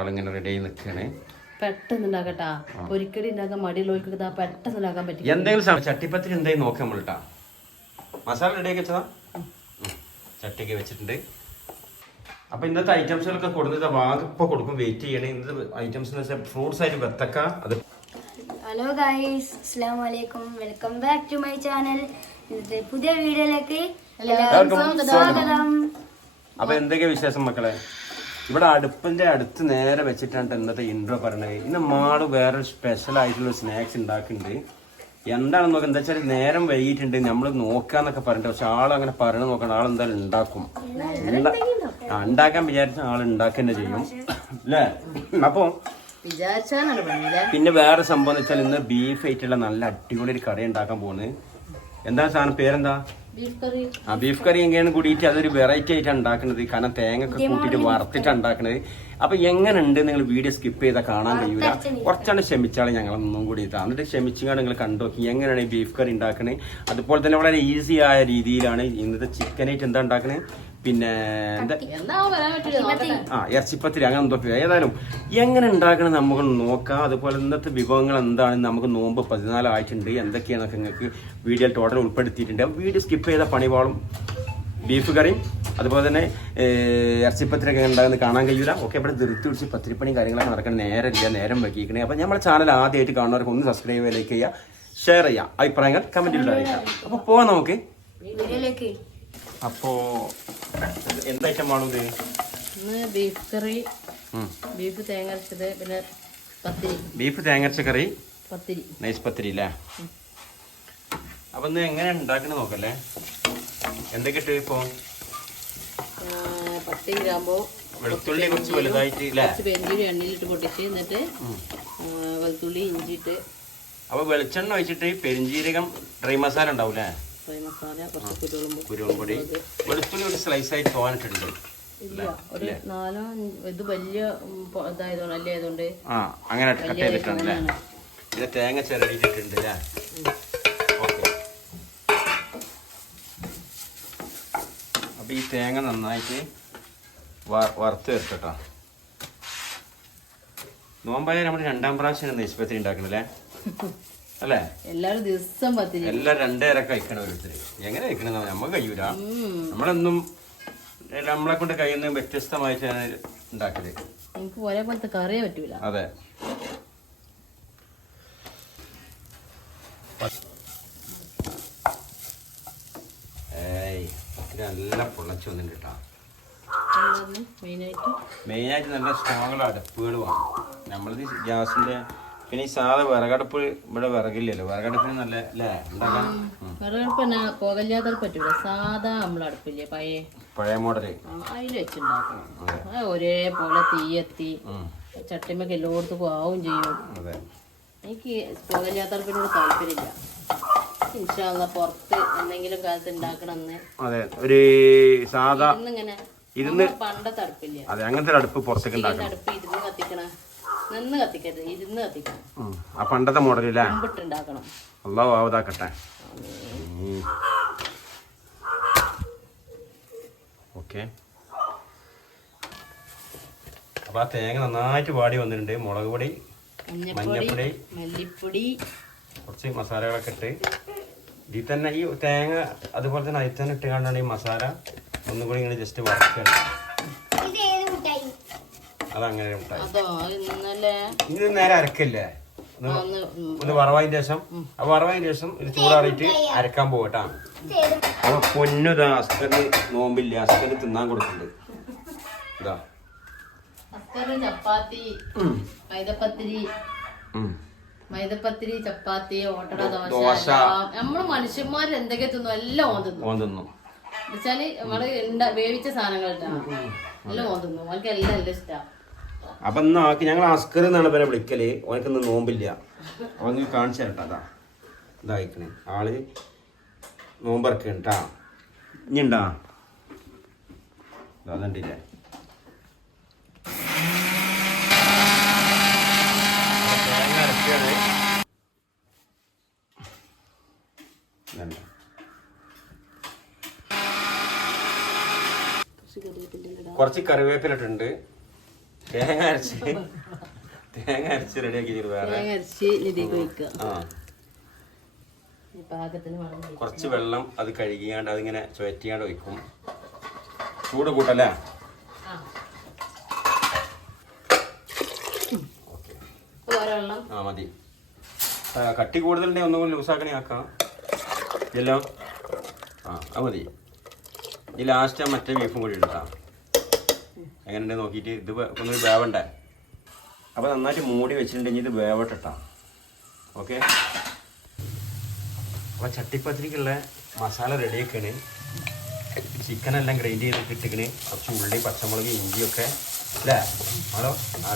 ആളിങ്ങനെ റെഡി ആയി നിൽക്കണേ. പെട്ടെന്ന് ഉണ്ടാക്കട്ടാ. ഒരിക്കലും ഉണ്ടാക്കാൻ മടിയുള്ളവർക്ക് പെട്ടെന്ന് ഉണ്ടാക്കാൻ പറ്റും. എന്തെങ്കിലും ചട്ടിപ്പത്തിരി എന്തായാലും നോക്കാം നമ്മളിട്ടാ. മസാല റെഡിയാക്കി വെച്ചതാ, ചട്ടിയൊക്കെ വെച്ചിട്ടുണ്ട്. അപ്പൊ ഇന്നത്തെ ഐറ്റംസുകളൊക്കെ കൊടുക്കുന്നത് വാങ്ങിപ്പോ കൊടുക്കും. വെയിറ്റ് ചെയ്യണേ. ഇന്നത്തെ ഐറ്റംസ് എന്ന് വെച്ചാൽ ഫ്രൂട്ട്സ് ആയിട്ട് വെത്തക്ക. അത് ഹലോ ഗൈസ്, അസ്സലാമു അലൈക്കും, welcome back to my channel. ഇന്നത്തെ പുതിയ വീഡിയോയിലേക്ക് സ്വാഗതം. അപ്പൊ എന്തൊക്കെയാ വിശേഷം മക്കളെ? ഇവിടെ അടുപ്പിന്റെ അടുത്ത് നേരെ വെച്ചിട്ടാണ് ഇന്നത്തെ ഇൻട്രോ പറഞ്ഞത്. ഇന്ന് മാള് വേറെ സ്പെഷ്യൽ ആയിട്ടുള്ള സ്നാക്സ് ഉണ്ടാക്കുന്നുണ്ട്. എന്താണെന്ന് നോക്കാം. എന്താ വെച്ചാൽ നേരം വൈകിട്ടുണ്ട്, നമ്മൾ നോക്കാന്നൊക്കെ പറഞ്ഞിട്ട്. പക്ഷെ ആളങ്ങനെ പറയണ നോക്കണം. ആളെന്തായാലും ഉണ്ടാക്കും. ഉണ്ടാക്കാൻ വിചാരിച്ച ആൾ ഉണ്ടാക്കുക ചെയ്യും അല്ലേ? അപ്പൊ പിന്നെ വേറെ സംഭവം എന്ന് വെച്ചാൽ ഇന്ന് ബീഫ് ആയിട്ടുള്ള നല്ല അടിപൊളി ഒരു കറി ഉണ്ടാക്കാൻ പോകുന്നത്. എന്താ സാധനം പേരെന്താ? ബീഫ് കറി എങ്ങനെയാണ് കൂടിയിട്ട് അതൊരു വെറൈറ്റി ആയിട്ടാണ് ഉണ്ടാക്കുന്നത്. കാരണം തേങ്ങ ഒക്കെ കൂട്ടിയിട്ട് വറുത്തിട്ടാണ് ഉണ്ടാക്കുന്നത്. അപ്പൊ എങ്ങനെ ഉണ്ട് നിങ്ങൾ വീഡിയോ സ്കിപ്പ് ചെയ്താൽ കാണാൻ കഴിയൂല. കുറച്ചാണ് ക്ഷമിച്ചാളെ ഞങ്ങളൊന്നും കൂടി ഇതാ. എന്നിട്ട് ക്ഷമിച്ചാൽ നിങ്ങൾ കണ്ടു നോക്കി എങ്ങനെയാണ് ഈ ബീഫ് കറി ഉണ്ടാക്കുന്നത്. അതുപോലെ തന്നെ വളരെ ഈസി ആയ രീതിയിലാണ് ഇന്നത്തെ ചിക്കനായിട്ട് എന്താ ഉണ്ടാക്കുന്നത്. പിന്നെ ഇറച്ചിപ്പത്തിരി അങ്ങനെ എന്തോ. ഏതായാലും എങ്ങനെ ഉണ്ടാക്കണം നമുക്ക് നോക്കാം. അതുപോലെ ഇന്നത്തെ വിഭവങ്ങൾ എന്താണ്, നമുക്ക് നോമ്പ് 14 ആയിട്ടുണ്ട്. എന്തൊക്കെയാണെന്നൊക്കെ നിങ്ങൾക്ക് വീഡിയോ ടോട്ടൽ ഉൾപ്പെടുത്തിയിട്ടുണ്ട്. വീഡിയോ സ്കിപ്പ് ചെയ്ത പണിവാളും ബീഫ് കറിയും അതുപോലെ തന്നെ ഇറച്ചിപ്പത്തിരിയൊക്കെ ഉണ്ടാകുന്നത് കാണാൻ കഴിയില്ല. ഓക്കെ, ഇവിടെ ധൃതി പിടിച്ച് പത്തിരിപ്പണിയും കാര്യങ്ങളൊക്കെ നടക്കാൻ നേരം വയ്ക്കിക്കണേ. അപ്പം നമ്മുടെ ചാനൽ ആദ്യമായിട്ട് കാണുന്നവർക്ക് ഒന്ന് സബ്സ്ക്രൈബ് ലൈക്ക് ചെയ്യുക, ഷെയർ ചെയ്യുക, അഭിപ്രായങ്ങൾ കമന്റിൽ അറിയിക്കാം. അപ്പോൾ പോവാം നമുക്ക് വീഡിയോയിലേക്ക്. അപ്പോ എന്താ ഐറ്റം ആണത്? ബീഫ് കറി, ബീഫ് തേങ്ങരച്ചത്, പിന്നെ പത്തിരി. ബീഫ് തേങ്ങരച്ച കറി, പത്തിരി, നൈസ് പത്തിരി അല്ലേ? അപ്പൊ ഇന്ന് എങ്ങനെ ഉണ്ടാക്കണ നോക്കല്ലേ. എന്തൊക്കെ ഇട്ട് ഇപ്പോ? 10 ഗ്രാമ്പോ വെളുത്തുള്ളി കുറച്ച് വലുതായിട്ട് പെരിഞ്ചീരകം എണ്ണയിലിട്ട് പൊട്ടിച്ച്, എന്നിട്ട് വെളുത്തുള്ളി ഇഞ്ചി ഇട്ട്. അപ്പൊ വെളിച്ചെണ്ണ ഒഴിച്ചിട്ട് പെരിഞ്ചീരകം ഡ്രൈ മസാല ഉണ്ടാവൂലേ? മസാല, കുറച്ച് കുരുമുളകുപൊടി, വെളുത്തുള്ളി ഒരു സ്ലൈസ് ആയിട്ട് തോന്നിട്ടുണ്ട്. ഇല്ല, ഒരു 4 ഇത് വലിയ ഇതായതുകൊണ്ട് അല്ലേ, ആയതുകൊണ്ട് അങ്ങനെ കട്ട് ചെയ്തിട്ടുണ്ടല്ലേ. പിന്നെ തേങ്ങ ചിരടിയിട്ടുണ്ട് അല്ലേ? ഓക്കെ. അപ്പൊ ഈ തേങ്ങ നന്നായിട്ട് വറുത്ത് വരട്ടോ. നോമ്പായ നമ്മൾ 2ാം പ്രാവശ്യം നെയ്സ്പത്തിരി ഉണ്ടാക്കണല്ലേ അല്ലേ? എല്ലാരും ദിവസം പത്തിരി, എല്ലാം 2 നേരം കഴിക്കണം. ഓരോരുത്തര് എങ്ങനെ കഴിക്കണ നമുക്ക് കഴിയൂല. നമ്മളെന്നും നമ്മളെ കൊണ്ട് കഴിയുന്ന വ്യത്യസ്തമായിട്ടാണ് ഉണ്ടാക്കല്. നമുക്ക് ഒരേപോലത്തെ കറിയേ പറ്റൂല. അതെ. നല്ല പൊള്ളച്ചു വന്നിട്ട് കേട്ടോ. മെയിനായിട്ട് നല്ല സ്ട്രോങ്ങുള്ള അടുപ്പുകൾ വേണം. നമ്മളിത് ഗ്യാസിന്റെ. പിന്നെ ഈ സാധാ വിറകടുപ്പ് ഇവിടെ വിറകില്ലല്ലോ. വിറകടുപ്പിന് നല്ല അല്ലേ ഉണ്ടാക്കാൻ? വിറകടുപ്പ് തന്നെ പുകയില്ലാതെ പറ്റൂല. സാധാ നമ്മളടുപ്പില്ലേ, പഴയ മോഡല്, അതിൽ വെച്ചുണ്ടാക്കണം. ഒരേപോലെ തീയെത്തി ചട്ടിമൊക്കെ എല്ലായിടത്തും ആവും ചെയ്യും. എനിക്ക് പുകയില്ലാത്ത അടുപ്പിനോട് താല്പര്യമില്ല. ഇൻഷാല്ലാ പുറത്ത് എന്തെങ്കിലും കാലത്ത് ഉണ്ടാക്കണമെന്ന്. അതെ, ഒരു സാധാ ഇങ്ങനെ പണ്ടത്തെ അടുപ്പില്ല. അതെ, അങ്ങനത്തെ അടുപ്പ് പുറത്തേക്ക് ഉണ്ടാക്കണം. അടുപ്പ് ഇരുന്ന് കത്തിക്കണ, നിന്ന് കത്തിക്കരുത്, ഇരുന്ന് കത്തിക്കണം. ആ പണ്ടത്തെ മോഡലില്ലേ ഉണ്ടാക്കണം. അല്ലാഹു ആവതാക്കട്ടെ. ഓക്കെ. അപ്പൊ ആ തേങ്ങ നന്നായിട്ട് വാടി വന്നിട്ടുണ്ട്. മുളക് പൊടി, മഞ്ഞപ്പൊടി, മല്ലിപ്പൊടി, കുറച്ച് മസാലകളൊക്കെ ഇട്ട് ഇതിൽ തന്നെ ഈ തേങ്ങ അതുപോലെ തന്നെ അതിൽ തന്നെ ഇട്ട് കണ്ടാണ് ഈ മസാല ഒന്നും കൂടി ഇങ്ങനെ ജസ്റ്റ് വറുക്കണം. അതങ്ങനെ ഇത് നേരെ അരക്കല്ലേ? ഒന്ന് വറവായതിന് ശേഷം, ആ വറവായതിന് ശേഷം ഇത് ചൂടാറിയിട്ട് അരക്കാൻ പോകട്ടാ. അപ്പൊ പൊന്നുതാ അസ്കറിന് നോമ്പില്ല, അസ്കറിന് തിന്നാൻ കൊടുക്കുന്നുണ്ട്. ഇതാ ചപ്പാത്തി, മൈദപ്പത്തിരി, ചപ്പാത്തി, ഓട്ടട, ദോശ. നമ്മള് മനുഷ്യന്മാര് എന്തൊക്കെ തിന്നു എല്ലാം ഓന്തുന്നു. എന്നുവെച്ചാല് നമ്മള് വേവിച്ച സാധനങ്ങൾ എല്ലാം ഓന്തുന്നു. അവർക്ക് എല്ലാം ഇഷ്ടമാണ്. അപ്പൊ ഇന്നാക്കി ഞങ്ങൾ അസ്കർ എന്നാണ് പേരെ വിളിക്കല്. ഓനക്കൊന്ന് നോമ്പില്ല. അവന് കാണിച്ചു തരട്ടാ. അതാ ഇതായിക്കണേ ആള് നോമ്പറക്കണ്ടാ. ഇനി ഉണ്ടാ അതുണ്ടില്ലേ? കുറച്ച് കറിവേപ്പിലിട്ടുണ്ട്. തേങ്ങ അരച്ച് റെഡിയാക്കി വേറെ തേങ്ങ അരച്ച് ഇതിലേക്ക് ഒഴിക്കുക. ആ ഈ പാകത്തിന് വെള്ളം കുറച്ച് വെള്ളം അത് കഴുകിയാണ്ട് അതിങ്ങനെ ചുവറ്റിയാണ്ട് ഒഴിക്കും. ചൂട് കൂട്ടല്ലേ? ഓക്കെ, വെള്ളം ആ മതി. കട്ടി കൂടുതലുണ്ടെങ്കിൽ ഒന്നുകൂടി ലൂസാക്കണേ ആക്കാം. ഇല്ലല്ലോ, ആ അത് മതി. ഈ ലാസ്റ്റ് മറ്റേ ബീഫും കൂടി ഇട്ടാ എങ്ങനെയുണ്ട് നോക്കിയിട്ട്. ഇത് ഒന്ന് വേവണ്ടേ? അപ്പോൾ നന്നായിട്ട് മൂടി വെച്ചിട്ടുണ്ടെങ്കിൽ ഇത് വേവട്ടിട്ടാ. ഓക്കെ, അപ്പോൾ ചട്ടിപ്പത്തിരിക്കുള്ള മസാല റെഡിയാക്കാണ്. ചിക്കനെല്ലാം ഗ്രൈൻഡ് ചെയ്തിട്ട് ഇട്ടിക്കണ്. കുറച്ച് ഉള്ളി, പച്ചമുളക്, ഇഞ്ചിയൊക്കെ അല്ലേ ഹലോ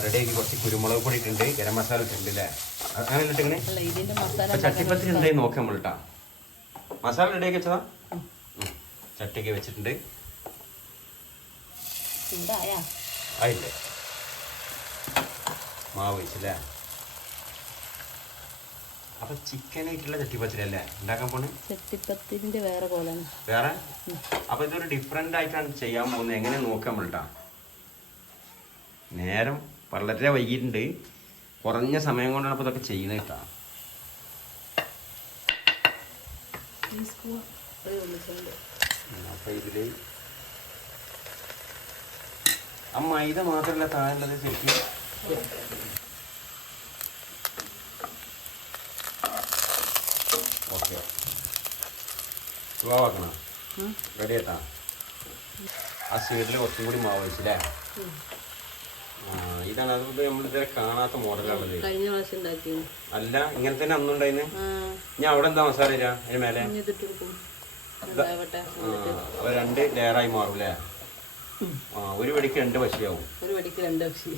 റെഡിയാക്കി. കുറച്ച് കുരുമുളക് പൊടി ഇട്ടുണ്ട്, ഗരം മസാല ഇട്ടുണ്ട് അല്ലേ, അങ്ങനെ ഇട്ടിക്കണേ. അപ്പോൾ ചട്ടിപ്പത്തിരി എന്തായി നോക്കാം നമ്മൾ ഇട്ടാ. മസാല റെഡിയാക്കി വെച്ചതാ, ചട്ടിയൊക്കെ വെച്ചിട്ടുണ്ട്. ആയില്ലേ, മാവ് വെച്ചല്ലേ. അപ്പൊ ചിക്കനായിട്ടുള്ള ചട്ടിപ്പത്തിരി അല്ലേ ഉണ്ടാക്കാൻ പോണേ? ചട്ടിപ്പത്തിരിന്റെ വേറെ കോലാണ് വേറെ. അപ്പൊ ഇതൊരു ഡിഫറെന്റ് ആയിട്ടാണ് ചെയ്യാൻ പോകുന്നത്. എങ്ങനെ നോക്കാം നമ്മളിട്ടാ. നേരം വളരെ വൈകിട്ടുണ്ട്, കുറഞ്ഞ സമയം കൊണ്ടാണ് അപ്പൊ ഇതൊക്കെ ചെയ്യുന്നത് കേട്ടാ. അപ്പൊ ഇതില് ആ മൈദ മാത്രമല്ല താഴെയുള്ളത് ശരിക്കും. ഓക്കെ, സുഖമാക്കണം. റെഡി ആയിട്ടാ. ആ സൈഡിൽ കുറച്ചും കൂടി മാവ് വെച്ചില്ലേ. ഇതാണ് അത് നമ്മളിതുവരെ കാണാത്ത മോഡലാണത്. കഴിഞ്ഞ പ്രാവശ്യം ഉണ്ടാക്കി അല്ല, ഇങ്ങനെ തന്നെ അന്നുണ്ടായിന്ന്. ഞാൻ അവിടെ എന്താ മസാല തരാ അതിന് മേലെ? അപ്പൊ 2 ലെയറായി മാറും അല്ലേ? ഒരു വെടിക്ക് 2 പക്ഷിയാവും. ഒരു വെടിക്ക് 2 പക്ഷി.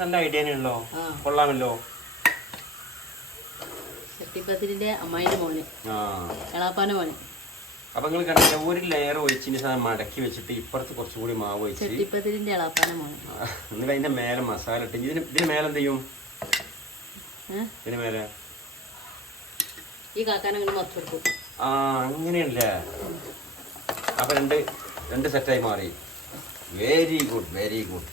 നല്ല ഐഡിയ ഉള്ളോ, കൊള്ളാമല്ലോ. ചട്ടിപ്പത്തിരിന്റെ അമ്മായിന്റെ മോന്, എളാപ്പാന്റെ മോന്. അപ്പൊ നിങ്ങൾ കണ്ടില്ല, ഒരു ലെയർ ഒഴിച്ചിന് സാധനം മടക്കി വെച്ചിട്ട് ഇപ്പുറത്ത് കുറച്ചും കൂടി മാവ് ഒഴിച്ച് ചട്ടിപ്പത്തിരിന്റെ എളാപ്പാന്റെ മോന്. എന്നിട്ട് അതിന്റെ മേലെ മസാല ഇട്ട് ഇതിന് മേലെ എന്ത് ചെയ്യും? ഇതിന് മേലെ ഈ കാക്കാനങ്ങനെ മറച്ചു കൊടുക്കും. അങ്ങനെയല്ലേ. അപ്പൊ രണ്ട് സെറ്റായി മാറി. Very good, very good.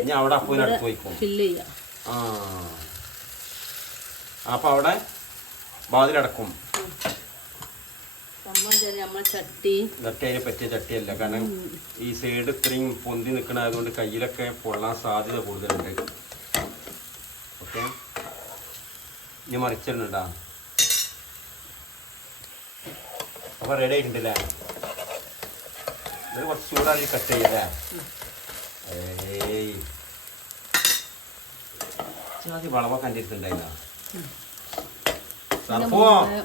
ഇനി അവിടെ അപ്പൂന് അടുത്ത് പോയിക്കും. ഫില്ല് ചെയ്യാം. അപ്പൊ അവിടെ വാതിലടക്കും. നമ്മളെ ചട്ടി അതിന് പറ്റിയ ചട്ടിയല്ല, കാരണം ഈ സൈഡ് ഇത്രയും പൊന്തി നിൽക്കണതുകൊണ്ട് കയ്യിലൊക്കെ പൊള്ളാൻ സാധ്യത കൂടുതലുണ്ട്. ഓക്കെ, ഇനി മറിച്ചിട്ടുണ്ടാ. അപ്പൊ റെഡി ആയിട്ടുണ്ടല്ലേ. ഇത് കുറച്ച് ചൂടാക്കി കട്ട് ചെയ്യല്ലേ. വളവൊക്കെ കണ്ടിട്ടുണ്ടായില്ല.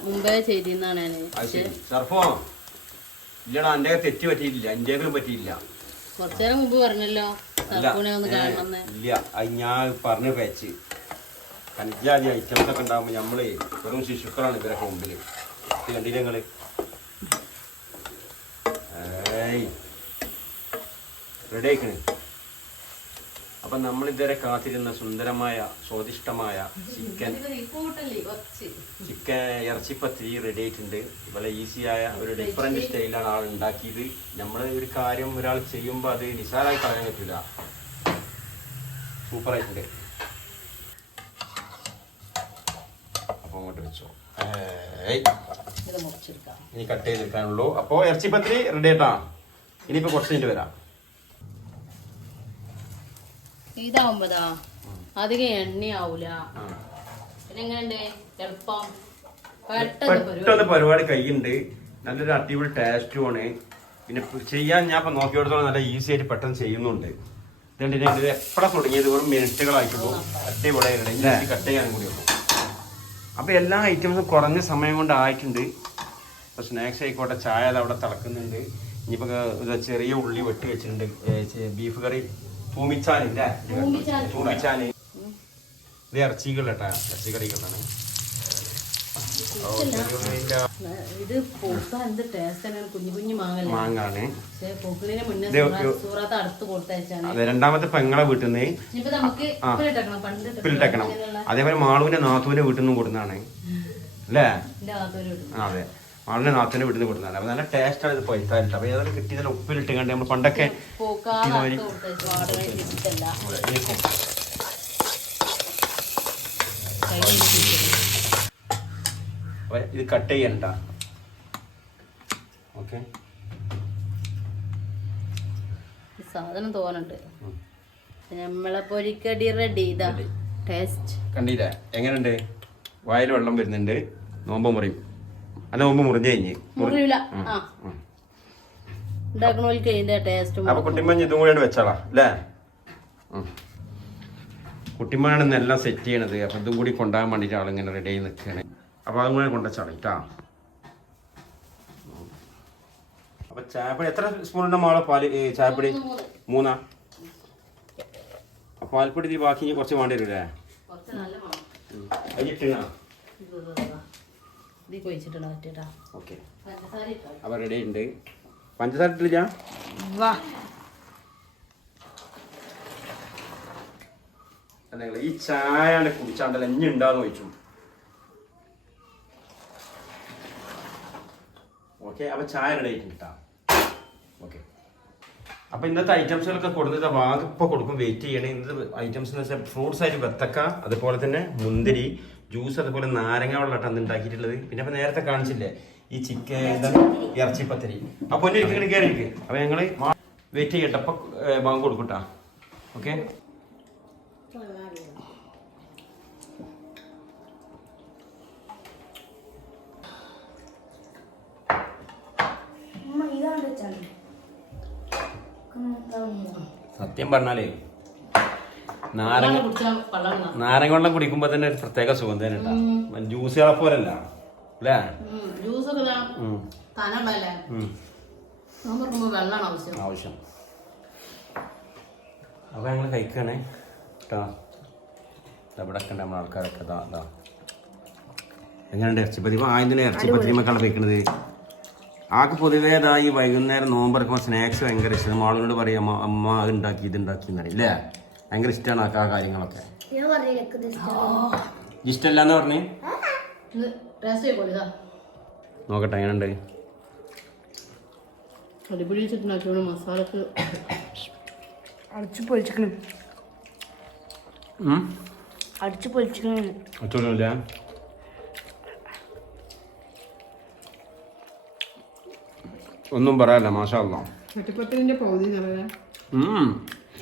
മുമ്പേ ചെയ്തിരുന്നാണ്. സർഫോ ഇല്ലടാ, എന്റെ തെറ്റ് പറ്റിയില്ല, എന്റെങ്കിലും പറ്റിയില്ല. കുറച്ചേരം മുമ്പ് പറഞ്ഞല്ലോ ഇല്ല. അത് ഞാൻ പറഞ്ഞു പേച്ച് കഞ്ചാതി ഐറ്റംസ് ഒക്കെ ഉണ്ടാകുമ്പോ നമ്മള് വെറും ശിശുക്കളാണ് ഇവരൊക്കെ മുമ്പില്. കണ്ടില്ല നിങ്ങള്? റെഡി ആയിക്കണ്. അപ്പൊ നമ്മൾ ഇതുവരെ കാത്തിരുന്ന സുന്ദരമായ സ്വാദിഷ്ടമായ ചിക്കൻ ഇറച്ചിപ്പത്തിരി റെഡി ആയിട്ടുണ്ട്. വളരെ ഈസിയായ ഒരു ഡിഫറെന്റ് സ്റ്റൈലാണ് ആൾ ഉണ്ടാക്കിയത്. നമ്മൾ ഒരു കാര്യം ഒരാൾ ചെയ്യുമ്പോൾ അത് നിസാരായി കളയാൻ പറ്റില്ല. സൂപ്പറായിട്ടുണ്ട്. അപ്പൊ അങ്ങോട്ട് വെച്ചോ. ഇനി കട്ട് ചെയ്ത് എടുക്കാനുള്ളൂ. അപ്പൊ ഇറച്ചിപ്പത്തിരി റെഡി ആയിട്ടാ. ഇനിയിപ്പോ കുറച്ച് കഴിഞ്ഞിട്ട് വരാം. ഇതാവുമ്പോതാ അധികം എണ്ണയാവൂല. പിന്നെ എങ്ങനെയുണ്ട്? എളുപ്പം പെട്ടെന്ന് പരിപാടി കഴിയുന്നുണ്ട്. നല്ലൊരു അടിപൊളി ടേസ്റ്റുമാണ്. പിന്നെ ചെയ്യാൻ ഞാൻ ഇപ്പൊ നോക്കിയെടുത്തോളം നല്ല ഈസി ആയിട്ട് പെട്ടെന്ന് ചെയ്യുന്നുണ്ട്. ഇതുകൊണ്ട് ഇത് എപ്പോഴാണ് തുടങ്ങിയത്? വെറും മിനിറ്റുകളായിട്ടുള്ളൂ. അടിപൊളിയായിട്ട് കട്ട് ചെയ്യാനും കൂടി ഉള്ളൂ. അപ്പൊ എല്ലാ ഐറ്റംസും കുറഞ്ഞ സമയം കൊണ്ട് ആയിട്ടുണ്ട്. ഇപ്പൊ സ്നാക്സ് ആയിക്കോട്ടെ, ചായ അത് അവിടെ തിളക്കുന്നുണ്ട്. ഇനിയിപ്പോ ചെറിയ ഉള്ളി വെട്ടി വെച്ചിട്ടുണ്ട്. ബീഫ് കറി തൂമിച്ചാനില്ലേ? തൂമിച്ചാന് ഇത് ഇറച്ചികളാ, ഇറച്ചിക്കറികളാണ്. ഇത് എന്ത് ടേസ്റ്റ്, കുഞ്ഞു കുഞ്ഞു മാങ്ങാണ്. അടുത്ത് കൊടുത്തയച്ചാണ്. അതെ, രണ്ടാമത്തെ പെങ്ങളെ വീട്ടിൽ നിന്ന് ഉപ്പിലിട്ടേക്കണം. അതേപോലെ മാളുവിന്റെ നാത്തൂന്റെ വീട്ടിൽ നിന്നും കൊടുക്കുന്നതാണ് അല്ലേ? അതെ. ആളിനെ നാത്തിന് വീട്ടിൽ നിന്ന് കൊടുത്താണ്. അപ്പോൾ നല്ല ടേസ്റ്റാണ് ഇത് പൊയ്ത്താലിട്ട്. അപ്പോൾ ഏതൊക്കെ കിട്ടിയതിൽ ഉപ്പിലിട്ട് കണ്ട് നമ്മൾ പണ്ടൊക്കെ ഇത് കട്ട് ചെയ്യണ്ട. ഓക്കെ, സാധനം തോന്നുന്നുണ്ട്. നമ്മളെ പൊരിക്കടി റെഡി. ഇതാ ടേസ്റ്റ് കണ്ടില്ലേ എങ്ങനെയുണ്ട്? വായിൽ വെള്ളം വരുന്നുണ്ട്. നോമ്പ് മുറിയും. അല്ല, നോമ്പ് മുറിഞ്ഞു കഴിഞ്ഞ് അപ്പൊ കുട്ടിമ്മ ഇതും കൂടെ വെച്ചാളാ അല്ലേ? കുട്ടിമ്മയാണ് ഇന്നെല്ലാം സെറ്റ് ചെയ്യണത്. അപ്പൊ ഇതും കൂടി കൊണ്ടുപോകാൻ വേണ്ടിട്ട് ആളിങ്ങനെ റെഡി ആയി നിൽക്കുകയാണ്. അപ്പൊ അതും കൂടെ കൊണ്ടുവച്ചാളാ. അപ്പൊ ചായപ്പൊടി എത്ര സ്പൂണിന്റെ മോളെ പാല് ചായപ്പൊടി? 3. പാൽപ്പൊടി ബാക്കി ഇനി കുറച്ച് വേണ്ടി വരില്ലേ? ഓക്കെ, അപ്പൊ റെഡി ഉണ്ട്. പഞ്ചസാര ഇട്ടില്ല? ഈ ചായ കുടിച്ചാണ്ടല്ലോ ഇനി ഉണ്ടാന്ന് ചോദിച്ചു. ഓക്കെ, അപ്പൊ ചായ റെഡി ആയിട്ട് കിട്ടാം. ഓക്കെ, അപ്പൊ ഇന്നത്തെ ഐറ്റംസുകളൊക്കെ കൊടുത്തിട്ട് വാങ്ങിപ്പോ കൊടുക്കും. വെയിറ്റ് ചെയ്യണേ. ഇന്നത്തെ ഐറ്റംസ് എന്ന് വെച്ചാൽ ഫ്രൂട്ട്സ് ആയിട്ട് ബത്തക്ക, അതുപോലെ തന്നെ മുന്തിരി ജ്യൂസ്, അതുപോലെ നാരങ്ങ വെള്ളമാണ് അന്ന് ഉണ്ടാക്കിയിട്ടുള്ളത്. പിന്നെ അപ്പൊ നേരത്തെ കാണിച്ചില്ലേ ഈ ചിക്കൻ ഇറച്ചിപ്പത്തിരി. അപ്പൊ ഒന്നിരിക്കും കയറിയിരിക്കും. അപ്പൊ ഞങ്ങള് വെയിറ്റ് ചെയ്യട്ടെ. അപ്പൊ വാങ്ങി കൊടുക്കട്ടാ. ഓക്കെ, സത്യം പറഞ്ഞാലേ നാരങ്ങ വെള്ളം കുടിക്കുമ്പോ തന്നെ ഒരു പ്രത്യേക സുഖം തന്നെ കേട്ടാ. ജ്യൂസുകളെ പോലല്ല അല്ലേ? ആവശ്യം. അപ്പൊ ഞങ്ങള് കഴിക്കണേ കേട്ടോ. ഇവിടെ ഒക്കെ നമ്മുടെ ആൾക്കാരൊക്കെ ഇതാ എങ്ങനെയുണ്ട് ഇറച്ചിപ്പത്തി? ആയതിന് ഇറച്ചിപ്പത്തിരിമൊക്കെയാണ് കഴിക്കണത്. ആൾക്ക് പൊതുവേ അതാ ഈ വൈകുന്നേരം നോമ്പറക്കുമ്പോൾ സ്നാക്സ് ഭയങ്കര ഇഷ്ടം. ആളുകളോട് പറയും അമ്മ അത് ഉണ്ടാക്കി ഇത് ഉണ്ടാക്കി എന്നറിയും ഇല്ലേ? ഭയങ്കര ഇഷ്ടമാണ് ആൾക്ക് ആ കാര്യങ്ങളൊക്കെ. ഇഷ്ടമല്ലാന്ന് പറഞ്ഞേ നോക്കട്ടെ എങ്ങനെയുണ്ട്. മസാലക്ക് അടിച്ചു പൊളിച്ചിക്കണ ഒന്നും പറയാല്ല. മാഷാ അല്ലാ,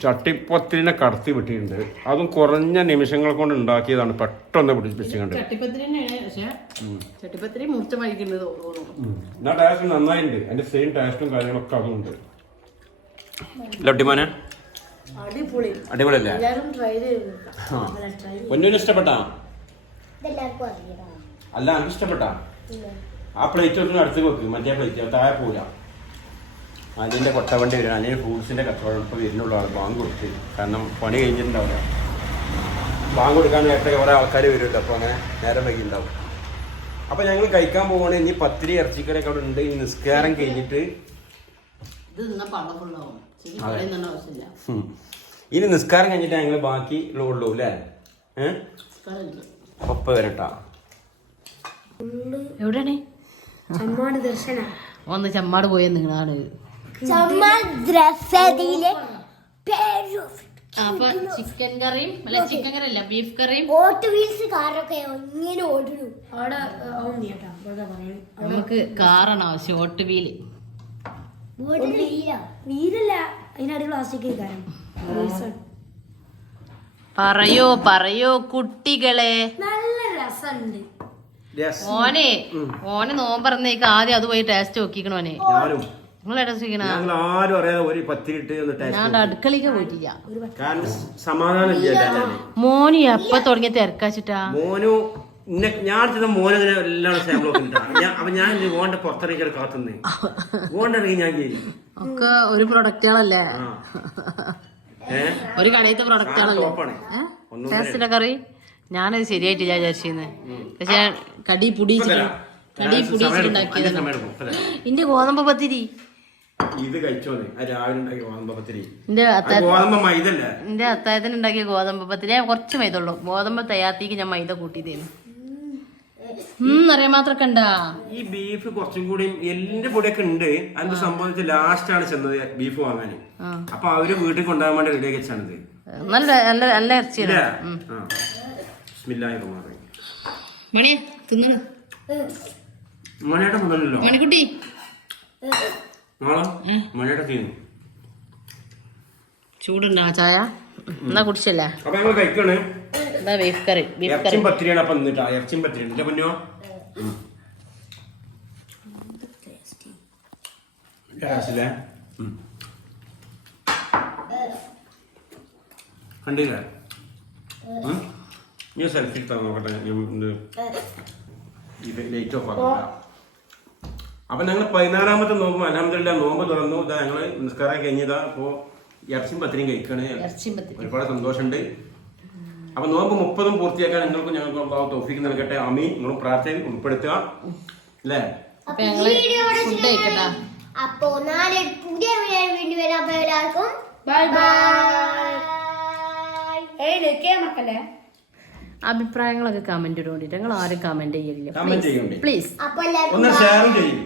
ചട്ടിപ്പത്തിരിനെ കടത്തി വിട്ടിട്ടുണ്ട്. അതും കുറഞ്ഞ നിമിഷങ്ങൾ കൊണ്ട് ഉണ്ടാക്കിയതാണ്. പെട്ടെന്ന് പിടിപ്പിച്ചുകൊണ്ട് എന്നാ ടേസ്റ്റ് നന്നായിട്ടുണ്ട്. അതിന്റെ സെയിം ടേസ്റ്റും കാര്യങ്ങളൊക്കെ അതുണ്ട്. ലഡ്ഡിമാനെ അടിപൊളിയല്ലേ? പൊന്നൂന് ഇഷ്ടപ്പെട്ടാ? അല്ല, എനിക്ക് ഇഷ്ടപ്പെട്ടാ? ആ പ്ലേറ്റ് ഒന്ന് അടുത്ത് വെക്ക്. മറ്റേ പ്ലേറ്റ് താഴെ പോരാ. അതിൻ്റെ കൊട്ടവണ്ടി വരും. അതിന് ഫ്രൂട്ട്സിൻ്റെ കച്ചവടം ഇപ്പോൾ വരുന്നുള്ള ആൾ ബാങ്ക് കൊടുത്ത്. കാരണം പണി കഴിഞ്ഞിട്ടുണ്ടാവില്ല. ബാങ്ക് കൊടുക്കാൻ നേരത്തെ കുറേ ആൾക്കാർ വരുമല്ലോ. അപ്പോൾ അങ്ങനെ നേരം വൈകിട്ടുണ്ടാവും. അപ്പോൾ ഞങ്ങൾ കഴിക്കാൻ പോകണേ. ഇനി പത്തിരി ഇറച്ചിക്കറിയൊക്കെ അവിടെ ഉണ്ട്. ഈ നിസ്കാരം കഴിഞ്ഞിട്ട് ഇനി നിസ്കാരം കഴിഞ്ഞിട്ട് ഞങ്ങൾ ബാക്കി ഉള്ളൂ അല്ലേ? ഒപ്പ വരട്ടാ. എവിടെയാണ് ഒന്ന് ചമ്മാട് പോയ നിങ്ങളാണ്. അപ്പൊ ചിക്കൻ കറിയും അല്ല, ചിക്കൻ കറി അല്ല, ബീഫ് കറിയും. നമുക്ക് കാറാണ് ആവശ്യം. ഓട്ട് വീല് പറയോ പറയോ കുട്ടികളെ. നല്ല രസമുണ്ട്. ഓനെ നോമ്പറന്നേക്ക് ആദ്യം അത് പോയി ടേസ്റ്റ് നോക്കിക്കണോനെ. ഞാൻ അടുക്കളയ്ക്ക് പോയിട്ടില്ല. മോന് എപ്പ തുടങ്ങിയ തിരക്കാച്ചിട്ടാ? മോനു ഞാൻ മോനെ എല്ലാം അപ്പൊ ഞാൻ ഓന്റെ പുറത്തിറങ്ങി കാത്തുന്നേ ഓണ്ടിറങ്ങി ഞാൻ ഒക്കെ ഒരു പ്രൊഡക്റ്റുകളല്ലേ, ഒരു കടയത്തെ പ്രൊഡക്റ്റുകളല്ലേ. ടേസ്റ്റിന്റെ കറി ഞാനത് ശരിയായിട്ട് വിചാരിച്ചിരുന്നത്. പക്ഷെ കടി പുടിച്ചിട്ടുണ്ടാക്കിയത് എന്റെ ഗോതമ്പ് പത്തിരി. ഇത് കഴിച്ചോന്ന് രാവിലെ ഉണ്ടാക്കിയ ഗോതമ്പ് പത്തിരി. എന്റെ അത്തായത്തിന് ഉണ്ടാക്കിയ ഗോതമ്പ് പത്തിരി ഞാൻ കുറച്ച് മൈദ ഉള്ളൂ. ഗോതമ്പ് തയ്യാത്തേക്ക് ഞാൻ മൈദ കൂട്ടിയതേനു. അറിയാൻ മാത്രൊക്കെ ഉണ്ടാ. ഈ ബീഫ് കുറച്ചും കൂടി എല്ലിന്റെ പൊടിയൊക്കെ ഉണ്ട്. അതിന്റെ സംഭവിച്ച് ലാസ്റ്റ് ആണ് ചെന്നത് ബീഫ് വാങ്ങാൻ. അപ്പൊ അവര് വീട്ടിൽ കൊണ്ടുപോകാൻ വേണ്ടി റെഡി ആക്കി വെച്ചാണിത്. നല്ല നല്ല നല്ല ഇറച്ചിയാണ്. മണി തിന്നു. മണിയുടെ മുതലല്ലോ മണിക്കുട്ടി മണിയുടെ തീരുന്നു. ചൂടുണ്ടാ ചായ? എന്നാ കുടിച്ചല്ലേ. അപ്പൊ ഞങ്ങൾ കഴിക്കണേ. ബീഫ് കറി. ഇറച്ചിയും പത്തിരിയാണ്. അപ്പൊ എന്നിട്ടാ ഇറച്ചിയും പത്തിരി എന്റെ പൊന്നോ. കണ്ടില്ലേ? ഞാൻ സെൽഫി എടുത്താ നോക്കട്ടെ. ലൈറ്റ് ഓഫ് ആക്കാം. അപ്പൊ ഞങ്ങൾ 16ാമത്തെ നോമ്പ് അൽഹംദുലില്ലാ നോമ്പ് തുറന്നു. ഇതാ ഞങ്ങള് നിസ്കാരം കഴിഞ്ഞതാ. അപ്പോ ഇറച്ചിയും പത്തിരിയും കഴിക്കണേ. ഒരുപാട് സന്തോഷമുണ്ട്. അപ്പൊ നോമ്പ് 30 പൂർത്തിയാക്കാൻ നിങ്ങൾക്കും ഞങ്ങൾക്ക് തൗഫീഖ് നൽകട്ടെ. ആമീൻ. നിങ്ങളും പ്രാർത്ഥനയിൽ ഉൾപ്പെടുത്തുക അല്ലേ? അപ്പോ നാളെ പുതിയ വീഡിയോ വരാൻ എല്ലാവർക്കും ബൈ ബൈ. മക്കളെ അഭിപ്രായങ്ങളൊക്കെ കമന്റ് ഇടോണ്ടിട്ട്. ഞങ്ങൾ ആരും കമന്റ് ചെയ്യില്ല കമന്റ് ചെയ്യണ്ടേ? പ്ലീസ്. ഒന്ന് ഷെയർ ചെയ്യും.